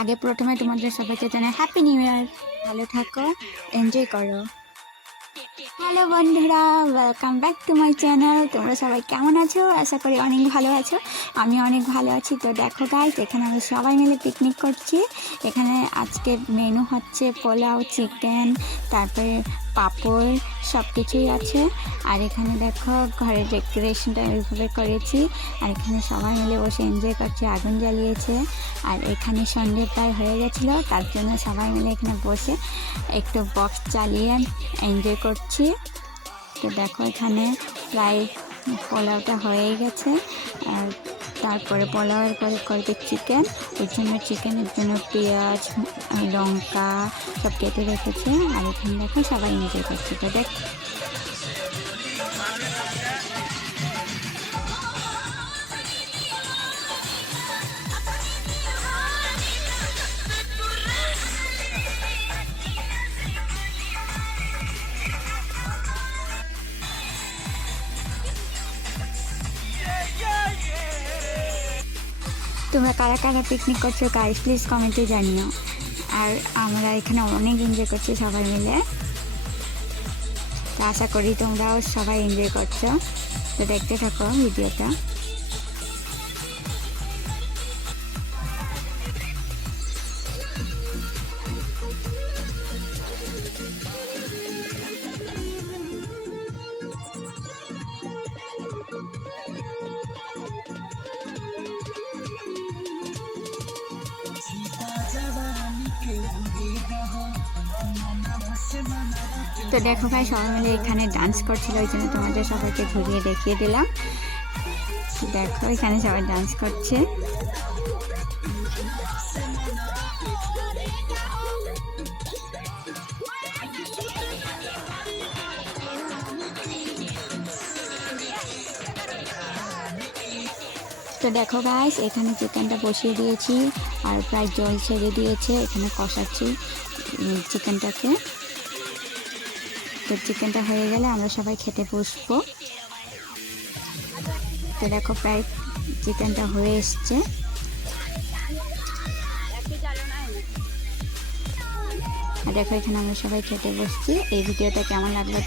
আগে প্রথমে তোমাদের সবাইকে জানাই হ্যাপি নিউ ইয়ার। ভালো থাকো, এনজয় করো। হ্যালো বন্ধুরা, welcome back to my channel. তোমরা সবাই কেমন আছো? আশা করি অনেক ভালো আছো। আমি অনেক ভালো আছি। তো দেখো গাইস, এখানে আমি সবাই মিলে পিকনিক করছি। এখানে আজকের মেনু হচ্ছে পোলাও, চিকেন, তারপরে পাঁপড়, সব কিছুই আছে। আর এখানে দেখো ঘরের ডেকোরেশনটা এইভাবে করেছি। আর এখানে সবাই মিলে বসে এনজয় করছে, আগুন জ্বালিয়েছে। আর এখানে সন্ধ্যে প্রায় হয়ে গেছিলো, তার জন্য সবাই মিলে এখানে বসে একটু বক্স চালিয়ে এনজয় করছি। তো দেখো এখানে প্রায় পোলাওটা হয়েই গেছে। আর তারপরে পোলাওয়ের পরে করবে চিকেন। ওই জন্য চিকেনের জন্য পেঁয়াজ, লঙ্কা সব কেটে রেখেছে। আর এখানে দেখো সবাই এনজয় করছে। তো দেখ তোমরা কারা কারা পিকনিক করছো গাইস, প্লিজ কমেন্টে জানিও। আর আমরা এখানে অনেক এনজয় করছি সবাই মিলে। তো আশা করি তোমরাও সবাই এনজয় করছো। তো দেখতে থাকো ভিডিওটা। তো দেখো ভাই, সবাই মিলে এখানে ডান্স করছিল, ওই জন্য তোমাদের সবাইকে ঘুরিয়ে দেখিয়ে দিলাম। দেখো এখানে সবাই ডান্স করছে। তো দেখো গাইস, এখানে চিকেনটা বসিয়ে দিয়েছি আর প্রায় জল ছেড়ে দিয়েছে। এখানে কষাচ্ছি চিকেনটাকে। তো চিকেনটা হয়ে গেলে আমরা সবাই খেতে বসবো। তো দেখো প্রায় চিকেনটা হয়ে এসছে। আর দেখো এখানে আমরা সবাই খেতে বসছি। এই ভিডিওটা কেমন লাগলো